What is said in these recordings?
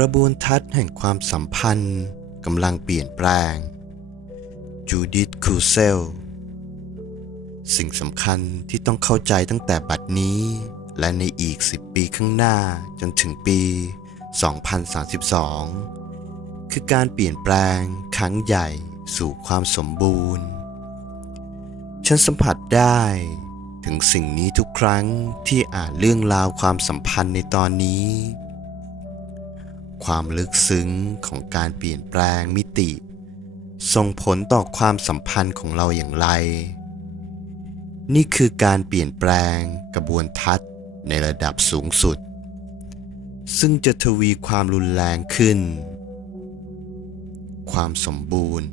กระบวนทัศน์แห่งความสัมพันธ์กำลังเปลี่ยนแปลง จูดิธคูเซล สิ่งสำคัญที่ต้องเข้าใจตั้งแต่บัดนี้ และในอีก 10 ปีข้างหน้าจนถึงปี 2032 คือการเปลี่ยนแปลงครั้งใหญ่สู่ความสมบูรณ์ ฉันสัมผัสได้ถึงสิ่งนี้ทุกครั้งที่อ่านเรื่องราวความสัมพันธ์ในตอนนี้ ความลึกซึ้งของการเปลี่ยนแปลงมิติ ส่งผลต่อความสัมพันธ์ของเราอย่างไร นี่คือการเปลี่ยนแปลงกระบวนทัศน์ในระดับสูงสุด ซึ่งจะทวีความรุนแรงขึ้น ความสมบูรณ์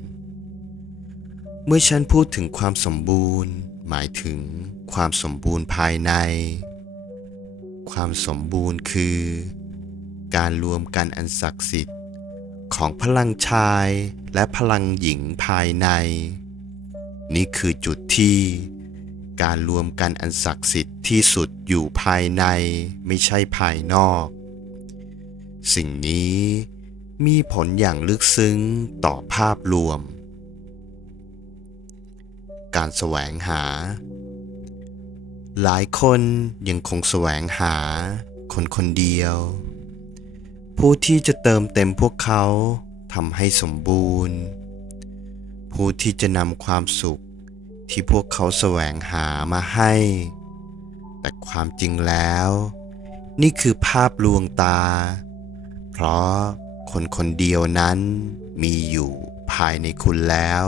เมื่อฉันพูดถึงความสมบูรณ์ หมายถึงความสมบูรณ์ภายใน ความสมบูรณ์คือ การรวมกันอันศักดิ์สิทธิ์ ของพลังชายและพลังหญิงภายใน นี่คือจุดที่ การรวมกันอันศักดิ์สิทธิ์ที่สุดอยู่ภายในไม่ใช่ภายนอก สิ่งนี้มีผลอย่างลึกซึ้งต่อภาพรวม การแสวงหา หลายคนยังคงแสวงหาคนคนเดียว ผู้ที่จะเติมเต็มพวกเขาทำให้สมบูรณ์ ผู้ที่จะนำความสุขที่พวกเขาแสวงหามาให้ แต่ความจริงแล้ว นี่คือภาพลวงตา เพราะคนคนเดียวนั้นมีอยู่ภายในคุณแล้ว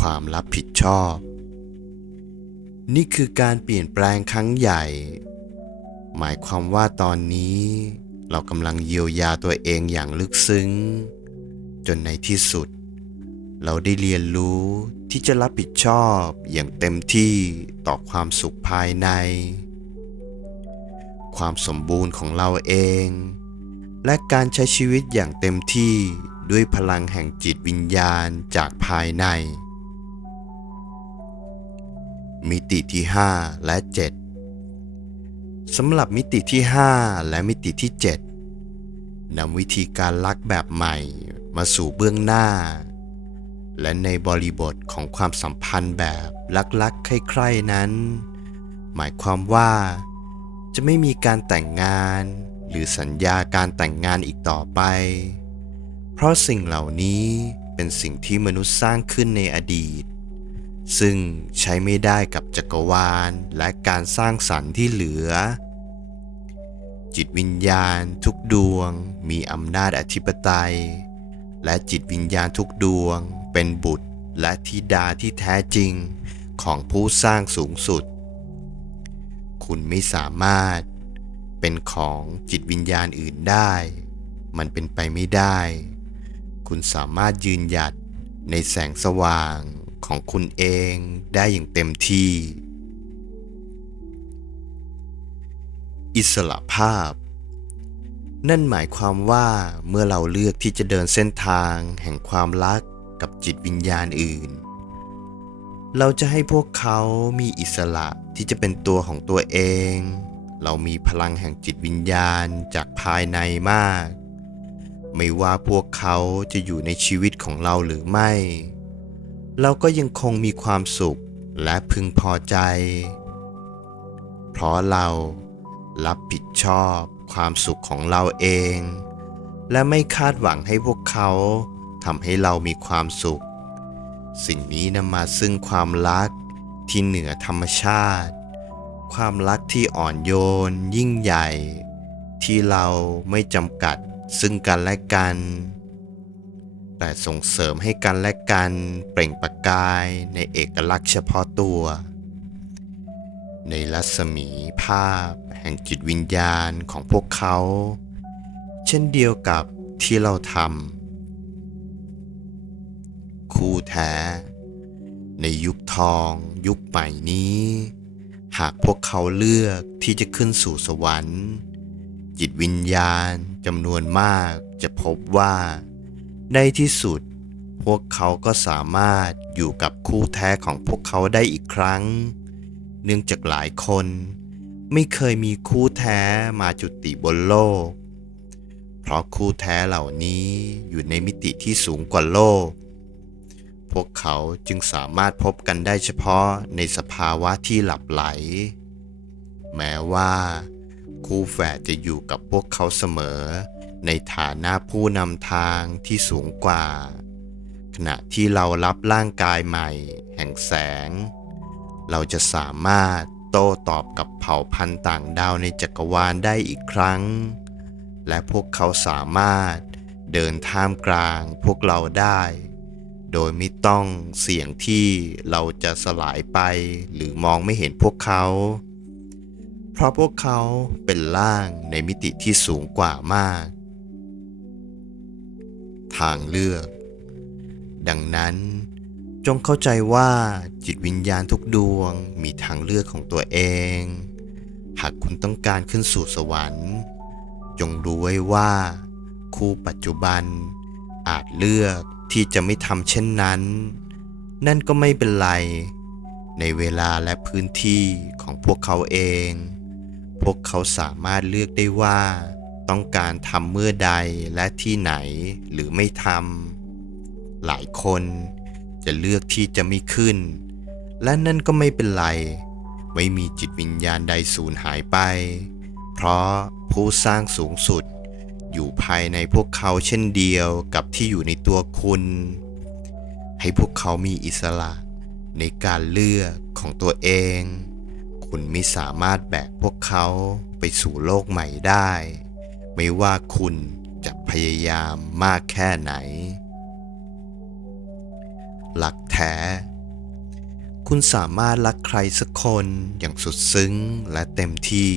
ความรับผิดชอบ นี่คือการเปลี่ยนแปลงครั้งใหญ่ หมายความว่าตอนนี้ เรากำลังเยียวยาตัวเองอย่างลึกซึ้ง จนในที่สุด เราได้เรียนรู้ที่จะรับผิดชอบอย่างเต็มที่ต่อความสุขภายใน ความสมบูรณ์ของเราเอง และการใช้ชีวิตอย่างเต็มที่ด้วยพลังแห่งจิตวิญญาณจากภายใน มิติที่ 5 และ 7 สำหรับมิติที่ 5 และมิติที่ 7นำวิธีการลักแบบใหม่มาสู่เบื้องหน้า และในบริบทของความสัมพันธ์แบบลักๆใคร่ๆนั้น หมายความว่า จะไม่มีการแต่งงาน หรือสัญญาการแต่งงานอีกต่อไป เพราะสิ่งเหล่านี้เป็นสิ่งที่มนุษย์สร้างขึ้นในอดีต ซึ่งใช้ไม่ได้กับจักรวาลและการสร้างสรรค์ที่เหลือ จิตวิญญาณทุกดวงมีอำนาจอธิปไตย และจิตวิญญาณทุกดวงเป็นบุตรและธิดาที่แท้จริงของผู้สร้างสูงสุด คุณไม่สามารถเป็นของจิตวิญญาณอื่นได้ มันเป็นไปไม่ได้ คุณสามารถยืนหยัดในแสงสว่าง ของคุณเองได้อย่างเต็มที่ อิสระภาพ นั่นหมายความว่าเมื่อเราเลือกที่จะเดินเส้นทางแห่งความรักกับจิตวิญญาณอื่น เราจะให้พวกเขามีอิสระที่จะเป็นตัวของตัวเอง เรามีพลังแห่งจิตวิญญาณจากภายในมาก ไม่ว่าพวกเขาจะอยู่ในชีวิตของเราหรือไม่ เราก็ยังคงมีความสุขและพึงพอใจ เพราะเรารับผิดชอบความสุขของเราเอง และไม่คาดหวังให้พวกเขาทำให้เรามีความสุข สิ่งนี้นำมาซึ่งความรักที่เหนือธรรมชาติ ความรักที่อ่อนโยนยิ่งใหญ่ ที่เราไม่จำกัดซึ่งกันและกัน แต่ส่งเสริมให้กันและกันเปล่งประกายในเอกลักษณ์เฉพาะตัว ในรัศมีภาพแห่งจิตวิญญาณของพวกเขา เช่นเดียวกับที่เราทำคู่แท้ ในยุคทองยุคใหม่นี้ หากพวกเขาเลือกที่จะขึ้นสู่สวรรค์ จิตวิญญาณจำนวนมากจะพบว่า ในที่สุด พวกเขาก็สามารถอยู่กับคู่แท้ของพวกเขาได้อีกครั้ง เนื่องจากหลายคน ไม่เคยมีคู่แท้มาจุติบนโลก เพราะคู่แท้เหล่านี้อยู่ในมิติที่สูงกว่าโลก พวกเขาจึงสามารถพบกันได้เฉพาะในสภาวะที่หลับไหล แม้ว่า คู่แฝดจะอยู่กับพวกเขาเสมอ ในฐานะผู้นำทางที่สูงกว่า ขณะที่เรารับร่างกายใหม่ แห่งแสง เราจะสามารถโต้ตอบกับเผ่าพันธุ์ต่างดาวในจักรวาลได้อีกครั้ง และพวกเขาสามารถเดินท่ามกลางพวกเราได้ โดยไม่ต้องเสี่ยงที่เราจะสลายไปหรือมองไม่เห็นพวกเขา เพราะพวกเขาเป็นร่างในมิติที่สูงกว่ามาก ทางเลือก ดังนั้น จงเข้าใจว่าจิตวิญญาณทุกดวงมีทางเลือกของตัวเอง หากคุณต้องการขึ้นสู่สวรรค์ จงรู้ไว้ว่า คู่ปัจจุบัน อาจเลือกที่จะไม่ทำเช่นนั้น นั่นก็ไม่เป็นไร ในเวลาและพื้นที่ของพวกเขาเอง พวกเขาสามารถเลือกได้ว่า ต้องการทำเมื่อใดและที่ไหนหรือไม่ทำหลายคนจะเลือกที่จะไม่ขึ้น และนั่นก็ไม่เป็นไร ไม่มีจิตวิญญาณใดสูญหายไป เพราะผู้สร้างสูงสุด อยู่ภายในพวกเขาเช่นเดียวกับที่อยู่ในตัวคุณ ให้พวกเขามีอิสระในการเลือกของตัวเอง คุณไม่สามารถแบกพวกเขาไปสู่โลกใหม่ได้ ไม่ว่าคุณจะพยายามมากแค่ไหน หลักแท้ คุณสามารถรักใครสักคนอย่างสุดซึ้งและเต็มที่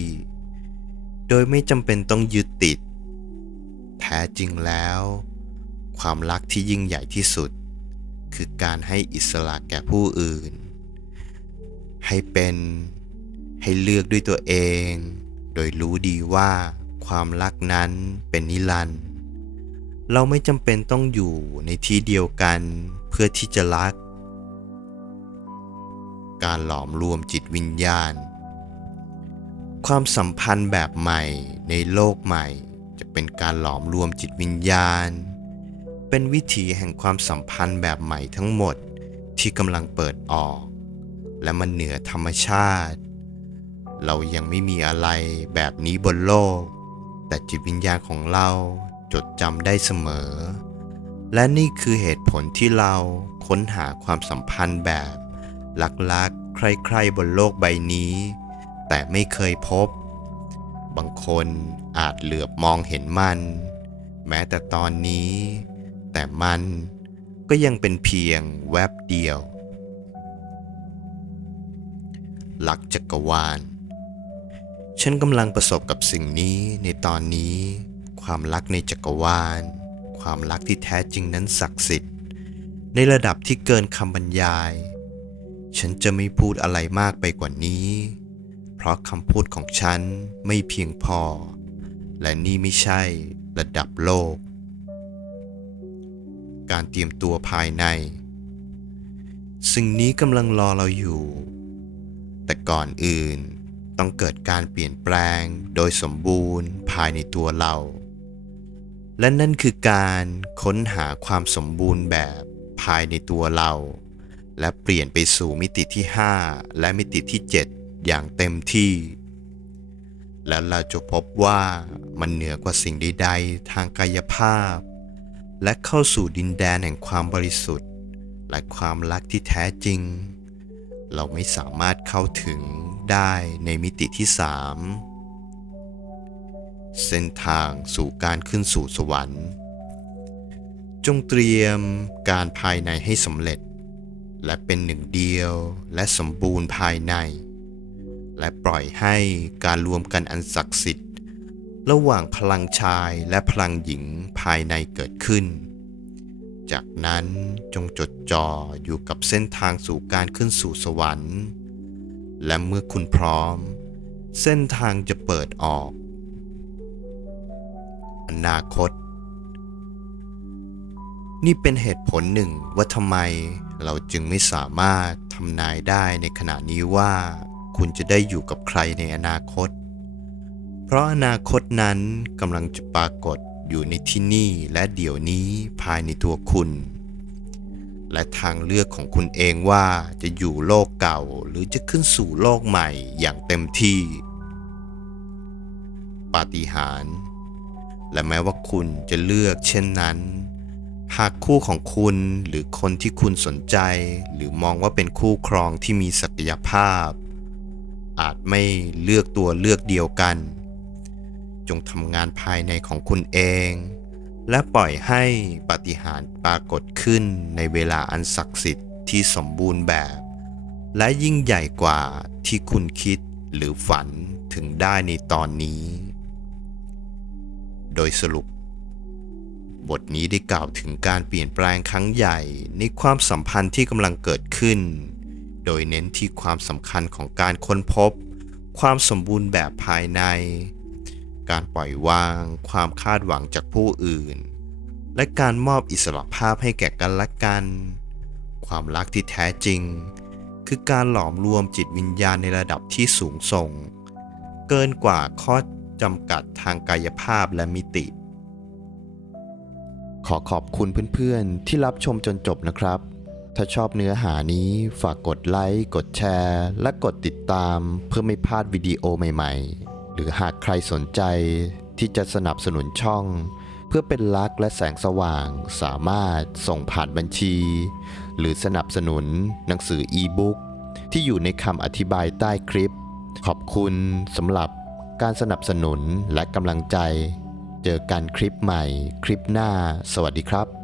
โดยไม่จำเป็นต้องยึดติด แท้จริงแล้ว ความรักที่ยิ่งใหญ่ที่สุด คือการให้อิสระแก่ผู้อื่น ให้เป็นให้เลือกด้วยตัวเอง โดยรู้ดีว่า ความรักนั้นเป็นนิรันดร์เราไม่จำเป็นต้องอยู่ในที่เดียวกันเพื่อที่จะรัก การหลอมรวมจิตวิญญาณ ความสัมพันธ์แบบใหม่ในโลกใหม่ จะเป็นการหลอมรวมจิตวิญญาณ เป็นวิถีแห่งความสัมพันธ์แบบใหม่ทั้งหมดที่กำลังเปิดออก และมันเหนือธรรมชาติ เรายังไม่มีอะไรแบบนี้บนโลก แต่จิตวิญญาณของเราจดจำได้เสมอ และนี่คือเหตุผลที่เราค้นหาความสัมพันธ์แบบลักๆ ใครๆ บนโลกใบนี้ แต่ไม่เคยพบ บางคนอาจเหลือบมองเห็นมัน แม้แต่ตอนนี้ แต่มันก็ยังเป็นเพียงแวบเดียวหลักจักรวาล ฉันกำลังประสบกับสิ่งนี้ในตอนนี้ ความรักในจักรวาล ความรักที่แท้จริงนั้นศักดิ์สิทธิ์ ในระดับที่เกินคำบรรยาย ฉันจะไม่พูดอะไรมากไปกว่านี้ เพราะคำพูดของฉันไม่เพียงพอ และนี่ไม่ใช่ระดับโลก การเตรียมตัวภายใน สิ่งนี้กำลังรอเราอยู่ แต่ก่อนอื่น ต้องเกิดการเปลี่ยนแปลงโดยสมบูรณ์ภายในตัวเรา และนั่นคือการค้นหาความสมบูรณ์แบบภายในตัวเรา และเปลี่ยนไปสู่มิติที่ 5 และมิติที่ 7 อย่างเต็มที่ และเราจะพบว่ามันเหนือกว่าสิ่งใดๆทางกายภาพ และเข้าสู่ดินแดนแห่งความบริสุทธิ์ และความรักที่แท้จริง เราไม่สามารถเข้าถึง ได้ในมิติที่3เส้นทางสู่การขึ้นสู่สวรรค์ จงเตรียมการภายในให้สำเร็จ และเป็นหนึ่งเดียวและสมบูรณ์ภายใน และปล่อยให้การรวมกันอันศักดิ์สิทธิ์ ระหว่างพลังชายและพลังหญิงภายในเกิดขึ้น จากนั้นจงจดจ่ออยู่กับเส้นทางสู่การขึ้นสู่สวรรค์ และเมื่อคุณพร้อม เส้นทางจะเปิดออก อนาคต นี่เป็นเหตุผลหนึ่งว่าทำไมเราจึงไม่สามารถทำนายได้ในขณะนี้ว่า คุณจะได้อยู่กับใครในอนาคต เพราะอนาคตนั้นกำลังจะปรากฏอยู่ในที่นี่และเดี๋ยวนี้ภายในตัวคุณ และทางเลือกของคุณเองว่าจะอยู่โลกเก่าหรือจะขึ้นสู่โลกใหม่อย่างเต็มที่ ปาฏิหาริย์และแม้ว่าคุณจะเลือกเช่นนั้น หากคู่ของคุณหรือคนที่คุณสนใจ หรือมองว่าเป็นคู่ครองที่มีศักยภาพ อาจไม่เลือกตัวเลือกเดียวกัน จงทำงานภายในของคุณเอง และปล่อยให้ปาฏิหาริย์ปรากฏขึ้นในเวลาอันศักดิ์สิทธิ์ที่สมบูรณ์แบบ และยิ่งใหญ่กว่าที่คุณคิดหรือฝันถึงได้ในตอนนี้ โดยสรุป บทนี้ได้กล่าวถึงการเปลี่ยนแปลงครั้งใหญ่ในความสัมพันธ์ที่กำลังเกิดขึ้น โดยเน้นที่ความสำคัญของการค้นพบ ความสมบูรณ์แบบภายใน การปล่อยวาง ความคาดหวังจากผู้อื่น และการมอบอิสระภาพให้แก่กันและกัน ความรักที่แท้จริง คือการหลอมรวมจิตวิญญาณในระดับที่สูงส่ง เกินกว่าข้อจำกัดทางกายภาพและมิติ ขอขอบคุณเพื่อนๆ ที่รับชมจนจบนะครับ ถ้าชอบเนื้อหานี้ฝากกดไลค์ กดแชร์ และกดติดตามเพื่อไม่พลาดวิดีโอใหม่ ๆ หรือหากใครสนใจที่จะสนับสนุนช่อง เพื่อเป็นลักษณ์และแสงสว่างสามารถส่งผ่านบัญชี หรือสนับสนุนหนังสืออีบุ๊กที่อยู่ในคำอธิบายใต้คลิป ขอบคุณสำหรับการสนับสนุนและกำลังใจ เจอกันคลิปใหม่ คลิปหน้า สวัสดีครับ